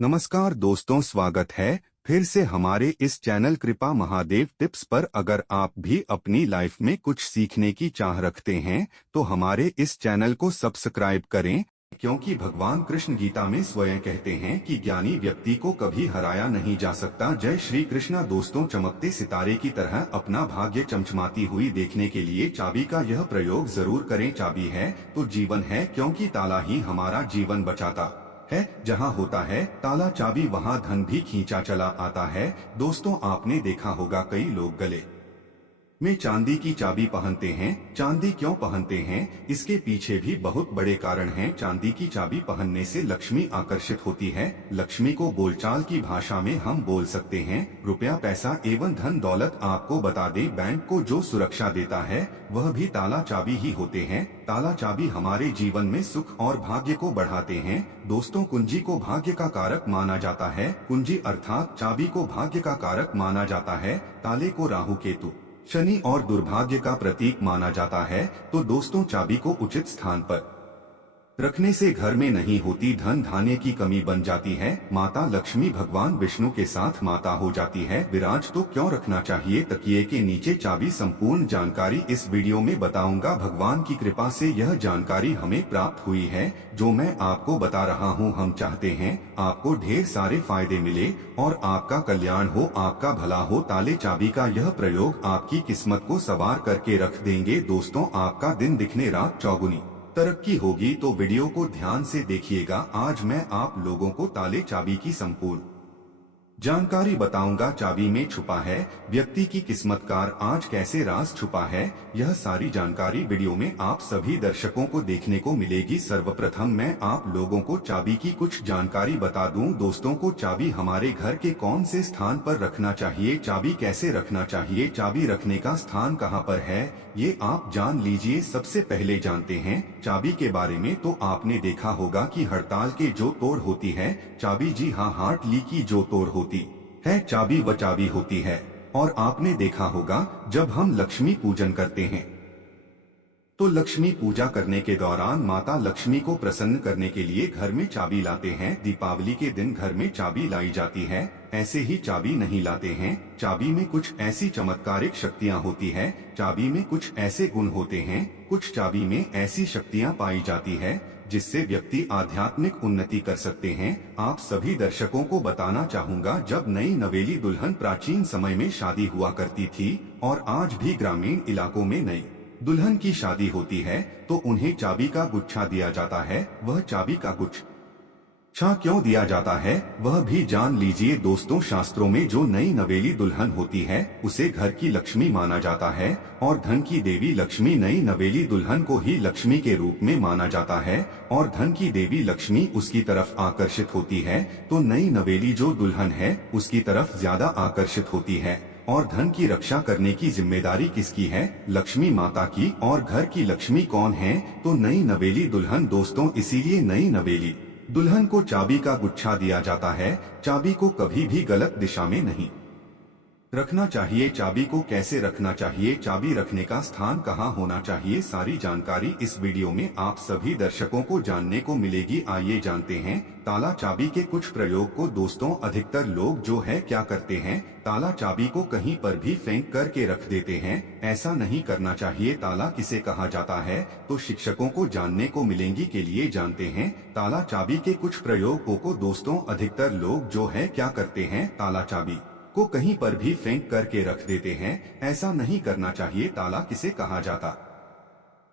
नमस्कार दोस्तों, स्वागत है फिर से हमारे इस चैनल कृपा महादेव टिप्स पर। अगर आप भी अपनी लाइफ में कुछ सीखने की चाह रखते हैं तो हमारे इस चैनल को सब्सक्राइब करें, क्योंकि भगवान कृष्ण गीता में स्वयं कहते हैं कि ज्ञानी व्यक्ति को कभी हराया नहीं जा सकता। जय श्री कृष्णा। दोस्तों, चमकते सितारे की तरह अपना भाग्य चमचमाती हुई देखने के लिए चाबी का यह प्रयोग जरूर करें। चाबी है तो जीवन है, क्योंकि ताला ही हमारा जीवन बचाता है। जहाँ होता है ताला चाबी, वहाँ धन भी खींचा चला आता है। दोस्तों, आपने देखा होगा कई लोग गले में चांदी की चाबी पहनते हैं। चांदी क्यों पहनते हैं, इसके पीछे भी बहुत बड़े कारण हैं। चांदी की चाबी पहनने से लक्ष्मी आकर्षित होती है। लक्ष्मी को बोलचाल की भाषा में हम बोल सकते हैं रुपया, पैसा एवं धन दौलत। आपको बता दें, बैंक को जो सुरक्षा देता है वह भी ताला चाबी ही होते हैं। ताला चाबी हमारे जीवन में सुख और भाग्य को बढ़ाते हैं। दोस्तों, कुंजी को भाग्य का कारक माना जाता है। कुंजी अर्थात चाबी को भाग्य का कारक माना जाता है। ताले को राहु केतु शनि और दुर्भाग्य का प्रतीक माना जाता है। तो दोस्तों, चाबी को उचित स्थान पर रखने से घर में नहीं होती धन धान्य की कमी बन जाती है। माता लक्ष्मी भगवान विष्णु के साथ माता हो जाती है विराज। तो क्यों रखना चाहिए तकिए के नीचे चाबी, संपूर्ण जानकारी इस वीडियो में बताऊंगा। भगवान की कृपा से यह जानकारी हमें प्राप्त हुई है, जो मैं आपको बता रहा हूं। हम चाहते हैं आपको ढेर सारे फायदे मिले और आपका कल्याण हो, आपका भला हो। ताले चाबी का यह प्रयोग आपकी किस्मत को सवार करके रख देंगे। दोस्तों, आपका दिन दिखने रात चौगुनी तरक्की होगी। तो वीडियो को ध्यान से देखिएगा। आज मैं आप लोगों को ताले चाबी की संपूर्ण जानकारी बताऊंगा। चाबी में छुपा है व्यक्ति की किस्मत कार, आज कैसे राज छुपा है, यह सारी जानकारी वीडियो में आप सभी दर्शकों को देखने को मिलेगी। सर्वप्रथम मैं आप लोगों को चाबी की कुछ जानकारी बता दूं। दोस्तों को चाबी हमारे घर के कौन से स्थान पर रखना चाहिए, चाबी कैसे रखना चाहिए, चाबी रखने का स्थान कहां पर है, ये आप जान लीजिए। सबसे पहले जानते हैं चाबी के बारे में। तो आपने देखा होगा कि हड़ताल के जो तोड़ होती है चाबी, जी हाँ, हार्ट ली की जो तोड़ होती है चाबी, व चाबी होती है। और आपने देखा होगा जब हम लक्ष्मी पूजन करते हैं तो लक्ष्मी पूजा करने के दौरान माता लक्ष्मी को प्रसन्न करने के लिए घर में चाबी लाते हैं। दीपावली के दिन घर में चाबी लाई जाती है, ऐसे ही चाबी नहीं लाते हैं। चाबी में कुछ ऐसी चमत्कारिक शक्तियां होती है, चाबी में कुछ ऐसे गुण होते हैं, कुछ चाबी में ऐसी शक्तियां पाई जाती है जिससे व्यक्ति आध्यात्मिक उन्नति कर सकते हैं। आप सभी दर्शकों को बताना चाहूंगा, जब नई नवेली दुल्हन प्राचीन समय में शादी हुआ करती थी और आज भी ग्रामीण इलाकों में नई दुल्हन की शादी होती है तो उन्हें चाबी का गुच्छा दिया जाता है। वह चाबी का गुच्छा क्यों दिया जाता है वह भी जान लीजिए। दोस्तों, शास्त्रों में जो नई नवेली दुल्हन होती है उसे घर की लक्ष्मी माना जाता है और धन की देवी लक्ष्मी। नई नवेली दुल्हन को ही लक्ष्मी के रूप में माना जाता है और धन की देवी लक्ष्मी उसकी तरफ आकर्षित होती है। तो नई नवेली जो दुल्हन है उसकी तरफ ज्यादा आकर्षित होती है। और धन की रक्षा करने की जिम्मेदारी किसकी है, लक्ष्मी माता की। और घर की लक्ष्मी कौन है, तो नई नवेली दुल्हन। दोस्तों, इसीलिए नई नवेली दुल्हन को चाबी का गुच्छा दिया जाता है। चाबी को कभी भी गलत दिशा में नहीं रखना चाहिए। चाबी को कैसे रखना चाहिए, चाबी रखने का स्थान कहाँ होना चाहिए, सारी जानकारी इस वीडियो में आप सभी दर्शकों को जानने को मिलेगी। आइए जानते हैं ताला चाबी के कुछ प्रयोग को। दोस्तों, अधिकतर लोग जो है क्या करते हैं, ताला चाबी को कहीं पर भी फेंक करके रख देते हैं। ऐसा नहीं करना चाहिए। ताला किसे कहा जाता है, तो शिक्षकों को जानने को मिलेंगी। के लिए जानते हैं ताला चाबी के कुछ प्रयोगों को। दोस्तों, अधिकतर लोग जो है क्या करते हैं, ताला चाबी को कहीं पर भी फेंक करके रख देते हैं। ऐसा नहीं करना चाहिए। ताला किसे कहा जाता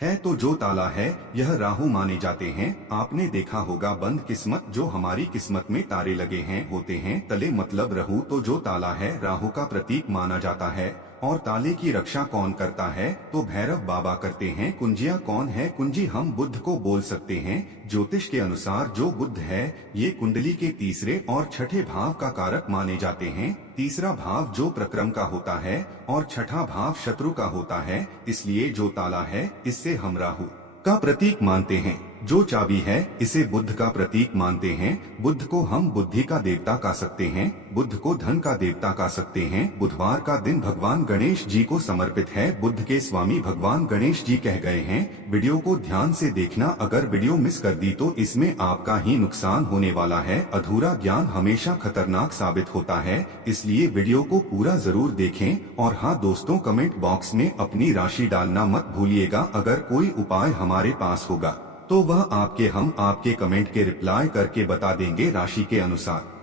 है, तो जो ताला है यह राहु माने जाते हैं। आपने देखा होगा बंद किस्मत, जो हमारी किस्मत में तारे लगे हैं होते हैं तले, मतलब राहु। तो जो ताला है राहु का प्रतीक माना जाता है। और ताले की रक्षा कौन करता है, तो भैरव बाबा करते हैं। कुंजियां कौन है, कुंजी हम बुध को बोल सकते हैं। ज्योतिष के अनुसार जो बुध है ये कुंडली के तीसरे और छठे भाव का कारक माने जाते हैं। तीसरा भाव जो प्रक्रम का होता है और छठा भाव शत्रु का होता है। इसलिए जो ताला है इससे हम राहु का प्रतीक मानते हैं। जो चाबी है इसे बुद्ध का प्रतीक मानते हैं। बुद्ध को हम बुद्धि का देवता कह सकते हैं, बुद्ध को धन का देवता कह सकते हैं। बुधवार का दिन भगवान गणेश जी को समर्पित है। बुद्ध के स्वामी भगवान गणेश जी कह गए हैं, वीडियो को ध्यान से देखना, अगर वीडियो मिस कर दी तो इसमें आपका ही नुकसान होने वाला है। अधूरा ज्ञान हमेशा खतरनाक साबित होता है, इसलिए वीडियो को पूरा जरूर देखें। और हाँ दोस्तों, कमेंट बॉक्स में अपनी राशि डालना मत भूलिएगा। अगर कोई उपाय हमारे पास होगा तो वह हम आपके कमेंट के रिप्लाई करके बता देंगे। राशि के अनुसार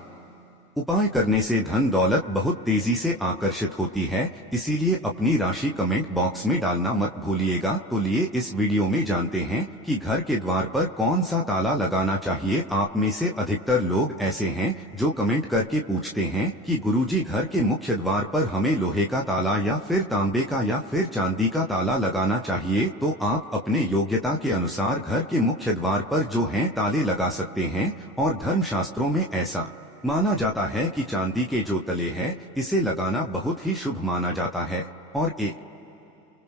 उपाय करने से धन दौलत बहुत तेजी से आकर्षित होती है, इसीलिए अपनी राशि कमेंट बॉक्स में डालना मत भूलिएगा। तो लिए इस वीडियो में जानते हैं कि घर के द्वार पर कौन सा ताला लगाना चाहिए। आप में से अधिकतर लोग ऐसे हैं जो कमेंट करके पूछते हैं कि गुरुजी घर के मुख्य द्वार पर हमें लोहे का ताला या फिर तांबे का या फिर चांदी का ताला लगाना चाहिए। तो आप अपने योग्यता के अनुसार घर के मुख्य द्वार पर जो है ताले लगा सकते हैं। और धर्म शास्त्रों में ऐसा माना जाता है कि चांदी के जो तले हैं इसे लगाना बहुत ही शुभ माना जाता है। और एक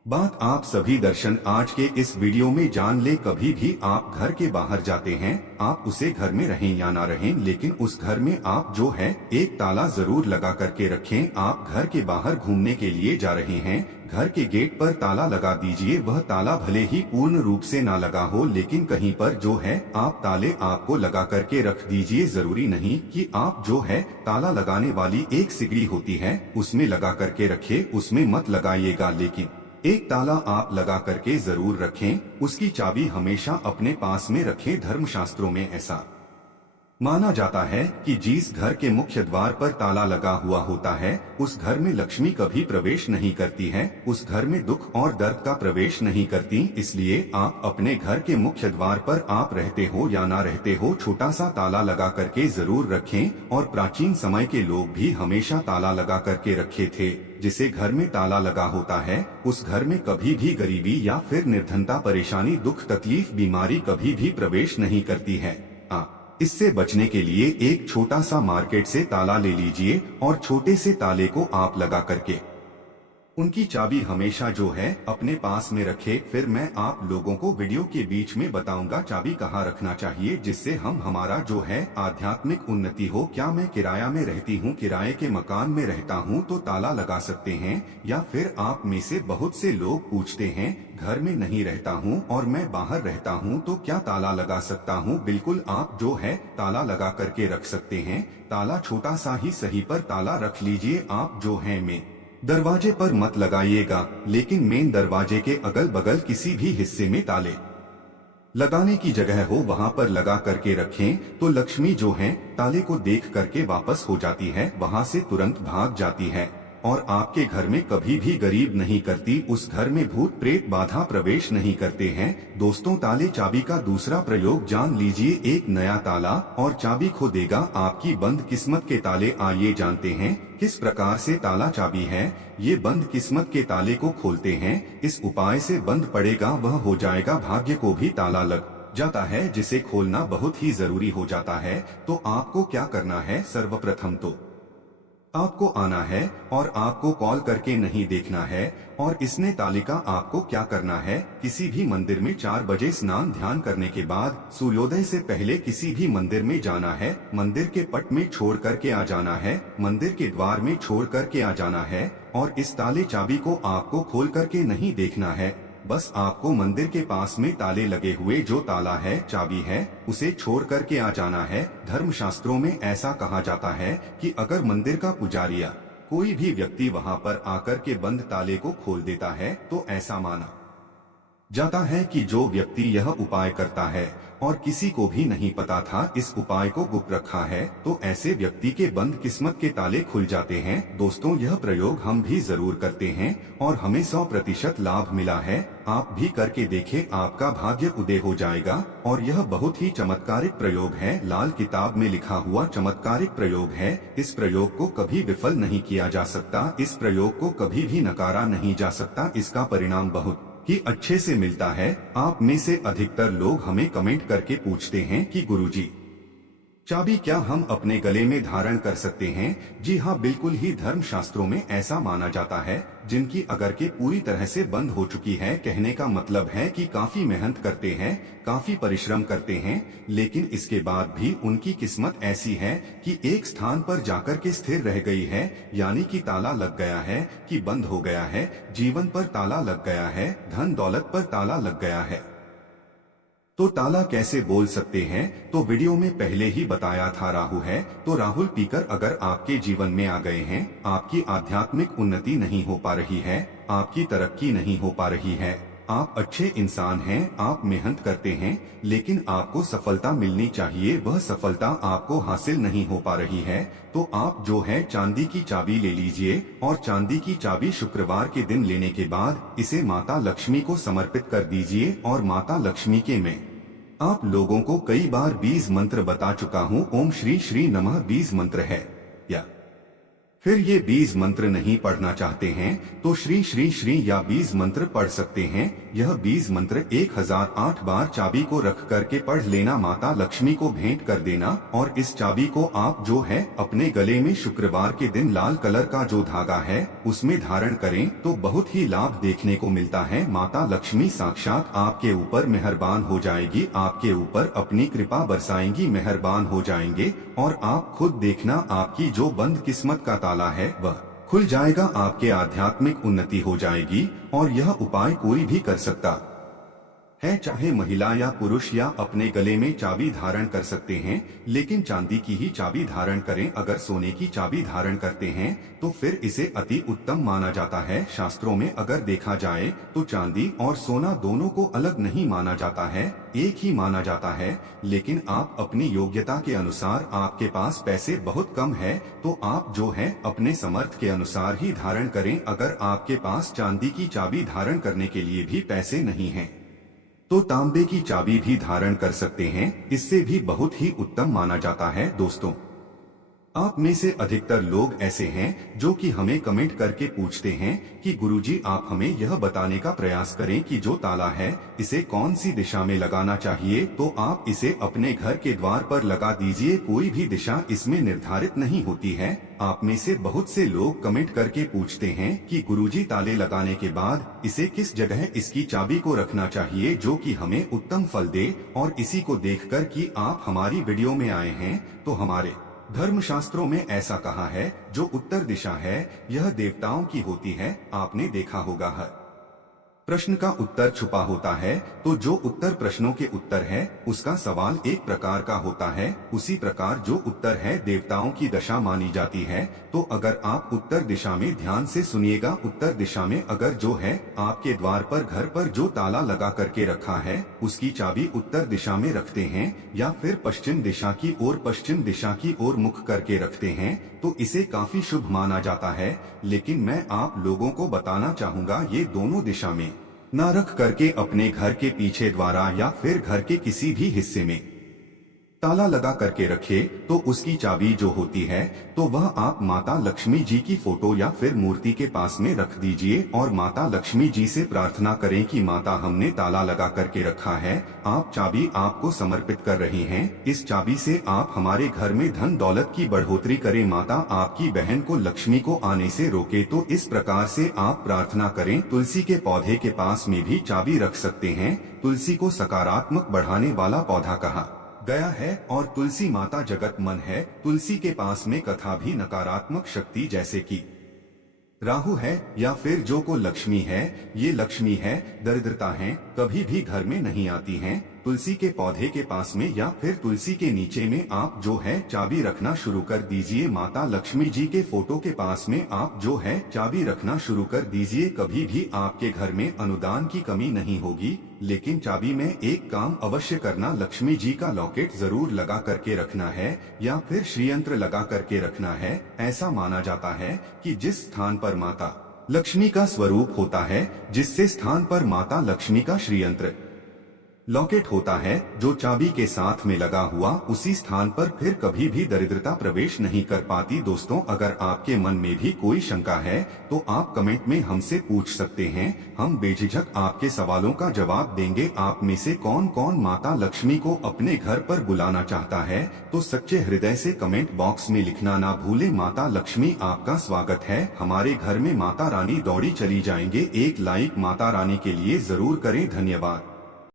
बात आप सभी दर्शन आज के इस वीडियो में जान ले, कभी भी आप घर के बाहर जाते हैं, आप उसे घर में रहें या ना रहें, लेकिन उस घर में आप जो है एक ताला जरूर लगा करके रखें। आप घर के बाहर घूमने के लिए जा रहे हैं, घर के गेट पर ताला लगा दीजिए। वह ताला भले ही पूर्ण रूप से ना लगा हो, लेकिन कहीं पर जो है आप ताले आपको लगा करके रख दीजिए। जरूरी नहीं कि आप जो है ताला लगाने वाली एक सिकड़ी होती है उसमें लगा करके रखे, उसमें मत लगाइएगा, लेकिन एक ताला आप लगा करके जरूर रखें। उसकी चाबी हमेशा अपने पास में रखें। धर्मशास्त्रों में ऐसा माना जाता है कि जिस घर के मुख्य द्वार पर ताला लगा हुआ होता है उस घर में लक्ष्मी कभी प्रवेश नहीं करती है, उस घर में दुख और दर्द का प्रवेश नहीं करती। इसलिए आप अपने घर के मुख्य द्वार पर आप रहते हो या ना रहते हो, छोटा सा ताला लगा करके जरूर रखें। और प्राचीन समय के लोग भी हमेशा ताला लगा करके रखे थे। जिसे घर में ताला लगा होता है उस घर में कभी भी गरीबी या फिर निर्धनता, परेशानी, दुख, तकलीफ, बीमारी कभी भी प्रवेश नहीं करती है। इससे बचने के लिए एक छोटा सा मार्केट से ताला ले लीजिए और छोटे से ताले को आप लगा करके उनकी चाबी हमेशा जो है अपने पास में रखे। फिर मैं आप लोगों को वीडियो के बीच में बताऊंगा चाबी कहाँ रखना चाहिए, जिससे हमारा जो है आध्यात्मिक उन्नति हो। क्या मैं किराया में रहती हूँ, किराए के मकान में रहता हूँ तो ताला लगा सकते हैं? या फिर आप में से बहुत से लोग पूछते हैं घर में नहीं रहता हूँ और मैं बाहर रहता हूँ तो क्या ताला लगा सकता हूँ? बिल्कुल, आप जो है ताला लगा करके रख सकते हैं। ताला छोटा सा ही सही पर ताला रख लीजिए। आप जो है में दरवाजे पर मत लगाइएगा, लेकिन मेन दरवाजे के अगल बगल किसी भी हिस्से में ताले लगाने की जगह हो वहां पर लगा करके रखें। तो लक्ष्मी जो है ताले को देख करके वापस हो जाती है, वहां से तुरंत भाग जाती है और आपके घर में कभी भी गरीब नहीं करती। उस घर में भूत प्रेत बाधा प्रवेश नहीं करते हैं। दोस्तों, ताले चाबी का दूसरा प्रयोग जान लीजिए। एक नया ताला और चाबी खो देगा आपकी बंद किस्मत के ताले। आइए जानते हैं किस प्रकार से ताला चाबी है ये बंद किस्मत के ताले को खोलते हैं। इस उपाय से बंद पड़ेगा वह हो जाएगा, भाग्य को भी ताला लग जाता है, जिसे खोलना बहुत ही जरूरी हो जाता है। तो आपको क्या करना है, सर्वप्रथम तो आपको आना है और आपको कॉल करके नहीं देखना है। और इसने तालिका आपको क्या करना है, किसी भी मंदिर में 4 बजे स्नान ध्यान करने के बाद सूर्योदय से पहले किसी भी मंदिर में जाना है। मंदिर के पट में छोड़ करके आ जाना है, मंदिर के द्वार में छोड़ करके आ जाना है। और इस ताले चाबी को आपको खोल करके नहीं देखना है, बस आपको मंदिर के पास में ताले लगे हुए जो ताला है, चाबी है, उसे छोड़ करके आ जाना है। धर्मशास्त्रों में ऐसा कहा जाता है कि अगर मंदिर का पुजारी या कोई भी व्यक्ति वहां पर आकर के बंद ताले को खोल देता है तो ऐसा माना जाता है कि जो व्यक्ति यह उपाय करता है और किसी को भी नहीं पता था इस उपाय को गुप्त रखा है, तो ऐसे व्यक्ति के बंद किस्मत के ताले खुल जाते हैं। दोस्तों, यह प्रयोग हम भी जरूर करते हैं और हमें 100% लाभ मिला है। आप भी करके देखें, आपका भाग्य उदय हो जाएगा। और यह बहुत ही चमत्कारिक प्रयोग है, लाल किताब में लिखा हुआ चमत्कारिक प्रयोग है। इस प्रयोग को कभी विफल नहीं किया जा सकता, इस प्रयोग को कभी भी नकारा नहीं जा सकता। इसका परिणाम बहुत कि अच्छे से मिलता है। आप में से अधिकतर लोग हमें कमेंट करके पूछते हैं कि गुरुजी चाबी क्या हम अपने गले में धारण कर सकते हैं? जी हाँ, बिल्कुल ही। धर्म शास्त्रों में ऐसा माना जाता है जिनकी अगर के पूरी तरह से बंद हो चुकी है, कहने का मतलब है कि काफी मेहनत करते हैं, काफी परिश्रम करते हैं, लेकिन इसके बाद भी उनकी किस्मत ऐसी है कि एक स्थान पर जाकर के स्थिर रह गई है, यानी कि ताला लग गया है, कि बंद हो गया है, जीवन पर ताला लग गया है, धन दौलत पर ताला लग गया है। तो ताला कैसे बोल सकते हैं? तो वीडियो में पहले ही बताया था, राहु है। तो राहुल पीकर अगर आपके जीवन में आ गए हैं, आपकी आध्यात्मिक उन्नति नहीं हो पा रही है, आपकी तरक्की नहीं हो पा रही है, आप अच्छे इंसान हैं, आप मेहनत करते हैं, लेकिन आपको सफलता मिलनी चाहिए, वह सफलता आपको हासिल नहीं हो पा रही है, तो आप जो है चांदी की चाबी ले लीजिए, और चांदी की चाबी शुक्रवार के दिन लेने के बाद इसे माता लक्ष्मी को समर्पित कर दीजिए। और माता लक्ष्मी के मैं आप लोगों को कई बार बीज मंत्र बता चुका हूँ। ओम श्री श्री नमः बीज मंत्र है, या फिर ये बीज मंत्र नहीं पढ़ना चाहते हैं तो श्री श्री श्री या बीज मंत्र पढ़ सकते हैं। यह बीज मंत्र 1008 बार चाबी को रख करके पढ़ लेना, माता लक्ष्मी को भेंट कर देना, और इस चाबी को आप जो है अपने गले में शुक्रवार के दिन लाल कलर का जो धागा है उसमें धारण करें तो बहुत ही लाभ देखने को मिलता है। माता लक्ष्मी साक्षात आपके ऊपर मेहरबान हो जाएगी, आपके ऊपर अपनी कृपा बरसाएंगी, मेहरबान हो जाएंगे, और आप खुद देखना आपकी जो बंद किस्मत का ताला है वह खुल जाएगा, आपके आध्यात्मिक उन्नति हो जाएगी। और यह उपाय कोई भी कर सकता है, चाहे महिला या पुरुष, या अपने गले में चाबी धारण कर सकते हैं, लेकिन चांदी की ही चाबी धारण करें। अगर सोने की चाबी धारण करते हैं तो फिर इसे अति उत्तम माना जाता है। शास्त्रों में अगर देखा जाए तो चांदी और सोना दोनों को अलग नहीं माना जाता है, एक ही माना जाता है। लेकिन आप अपनी योग्यता के अनुसार, आपके पास पैसे बहुत कम है तो आप जो है अपने समर्थ के अनुसार ही धारण करें। अगर आपके पास चांदी की चाबी धारण करने के लिए भी पैसे नहीं हैं तो तांबे की चाबी भी धारण कर सकते हैं, इससे भी बहुत ही उत्तम माना जाता है। दोस्तों, आप में से अधिकतर लोग ऐसे हैं जो कि हमें कमेंट करके पूछते हैं कि गुरुजी आप हमें यह बताने का प्रयास करें कि जो ताला है इसे कौन सी दिशा में लगाना चाहिए। तो आप इसे अपने घर के द्वार पर लगा दीजिए, कोई भी दिशा इसमें निर्धारित नहीं होती है। आप में से बहुत से लोग कमेंट करके पूछते हैं कि गुरुजी ताले लगाने के बाद इसे किस जगह इसकी चाबी को रखना चाहिए जो कि हमें उत्तम फल दे। और इसी को देखकर कि आप हमारी वीडियो में आए हैं तो हमारे धर्म शास्त्रों में ऐसा कहा है, जो उत्तर दिशा है यह देवताओं की होती है। आपने देखा होगा हर प्रश्न का उत्तर छुपा होता है, तो जो उत्तर प्रश्नों के उत्तर है उसका सवाल एक प्रकार का होता है, उसी प्रकार जो उत्तर है देवताओं की दशा मानी जाती है। तो अगर आप उत्तर दिशा में ध्यान से सुनिएगा, उत्तर दिशा में अगर जो है आपके द्वार पर, घर पर जो ताला लगा करके रखा है उसकी चाबी उत्तर दिशा में रखते हैं, या फिर पश्चिम दिशा की ओर, पश्चिम दिशा की ओर मुख करके रखते हैं, तो इसे काफी शुभ माना जाता है। लेकिन मैं आप लोगों को बताना चाहूँगा, ये दोनों दिशा में ना रख करके अपने घर के पीछे द्वारा या फिर घर के किसी भी हिस्से में ताला लगा करके रखे, तो उसकी चाबी जो होती है तो वह आप माता लक्ष्मी जी की फोटो या फिर मूर्ति के पास में रख दीजिए, और माता लक्ष्मी जी से प्रार्थना करें कि माता हमने ताला लगा करके रखा है, आप चाबी आपको समर्पित कर रही हैं, इस चाबी से आप हमारे घर में धन दौलत की बढ़ोतरी करें, माता आपकी बहन को लक्ष्मी को आने से रोके। तो इस प्रकार से आप प्रार्थना करें। तुलसी के पौधे के पास में भी चाबी रख सकते हैं। तुलसी को सकारात्मक बढ़ाने वाला पौधा कहा गया है, और तुलसी माता जगत मन है। तुलसी के पास में कथा भी नकारात्मक शक्ति जैसे कि राहु है या फिर जो को लक्ष्मी है, ये लक्ष्मी है, दरिद्रता है, कभी भी घर में नहीं आती हैं। तुलसी के पौधे के पास में या फिर तुलसी के नीचे में आप जो है चाबी रखना शुरू कर दीजिए। माता लक्ष्मी जी के फोटो के पास में आप जो है चाबी रखना शुरू कर दीजिए। कभी भी आपके घर में अनुदान की कमी नहीं होगी। लेकिन चाबी में एक काम अवश्य करना, लक्ष्मी जी का लॉकेट जरूर लगा करके रखना है, या फिर श्रीयंत्र लगा करके रखना है। ऐसा माना जाता है कि जिस स्थान पर माता लक्ष्मी का स्वरूप होता है, जिससे स्थान पर माता लक्ष्मी का श्रीयंत्र लॉकेट होता है जो चाबी के साथ में लगा हुआ उसी स्थान पर फिर कभी भी दरिद्रता प्रवेश नहीं कर पाती। दोस्तों, अगर आपके मन में भी कोई शंका है तो आप कमेंट में हमसे पूछ सकते हैं। हम बेझिझक आपके सवालों का जवाब देंगे। आप में से कौन कौन माता लक्ष्मी को अपने घर पर बुलाना चाहता है तो सच्चे हृदय से कमेंट बॉक्स में लिखना ना भूले। माता लक्ष्मी आपका स्वागत है हमारे घर में। माता रानी दौड़ी चली जाएंगे। एक लाइक माता रानी के लिए जरूर करें। धन्यवाद।